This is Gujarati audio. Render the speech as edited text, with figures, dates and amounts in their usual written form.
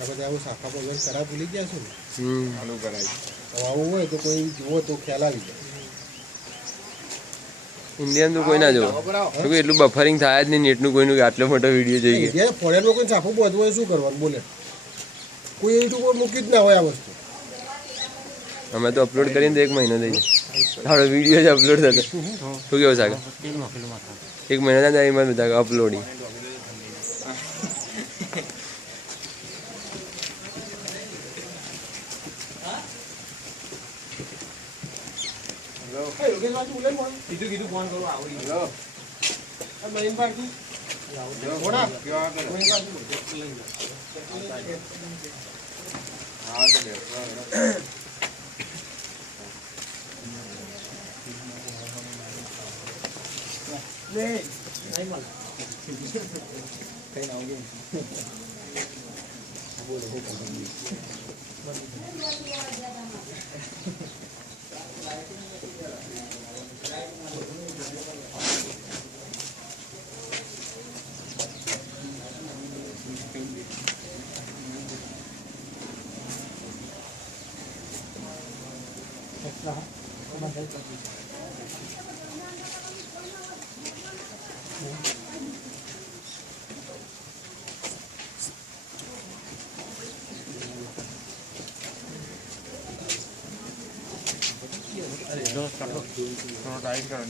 બધા આવું શાખા પર કરા ભૂલી ગયા છો ને ચાલુ કરાય આવું હોય તો કોઈ જુઓ તો ખ્યાલ આવી જાય ઇન્ડિયન તો કોઈ ના જો એટલું બફરિંગ થાય જ નહીં નેટનું કોઈનું આટલો મોટો વિડીયો જોઈએ ઇન્ડિયા ફોરેનમાં કોઈ છાપું બધું હોય શું કરવાનું બોલે કોઈ યુટ્યુબ પર મૂકી જ ના હોય આ વસ્તુ અમે તો અપલોડ કરીને તો 1 મહિનો થઈ જાય આપણો વિડીયો જ અપલોડ થતો શું કેવું સાગર 1 મહિના થાય એમાં બધા અપલોડિંગ કીધું ફોન કરો આવડી મહીન પાર્ટી थोड़ा टाइट करो